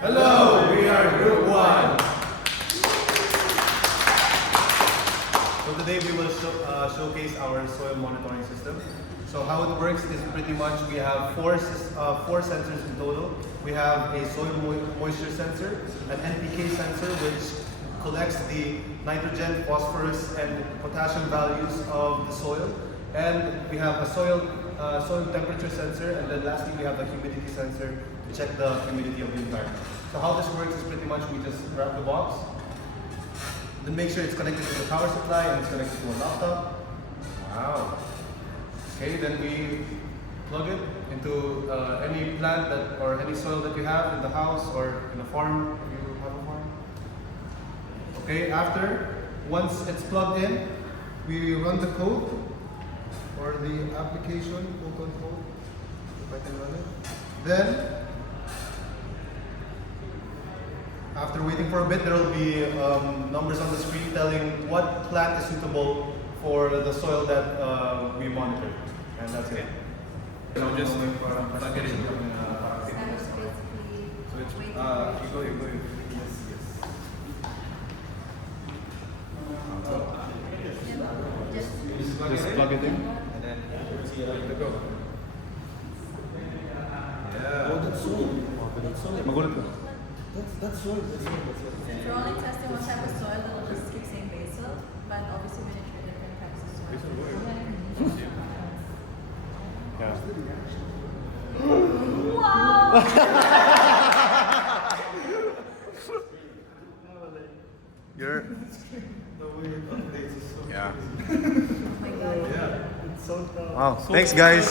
Hello, we are Group 1. So today we will showcase our soil monitoring system. So how it works is pretty much we have four sensors in total. We have a soil moisture sensor, an NPK sensor which collects the nitrogen, phosphorus, and potassium values of the soil. And we have a soil temperature sensor, and then lastly we have the humidity sensor to check the humidity of the environment. So how this works is pretty much we just grab the box, then make sure it's connected to the power supply and it's connected to a laptop. Wow. Okay, then we plug it into any plant or any soil that you have in the house or in a farm. If you have a farm. Okay, once it's plugged in, we run the code or the application, quote unquote, if I can run it. Then, after waiting for a bit, there will be numbers on the screen telling what plant is suitable for the soil that we monitor. And that's it. So just plug it in. So it's, you go. Just plug it in. And then ready to go. Yeah. Oh, that's soil. That's soil. Magulat ka. That's soil. Since we're only testing what type of soil, it'll just keep saying basil, but obviously we need to try different types of soil. Yeah. Wow! You're. The way it updates is so Yeah. Oh my god. Yeah. It's so tough. Wow. Thanks, guys.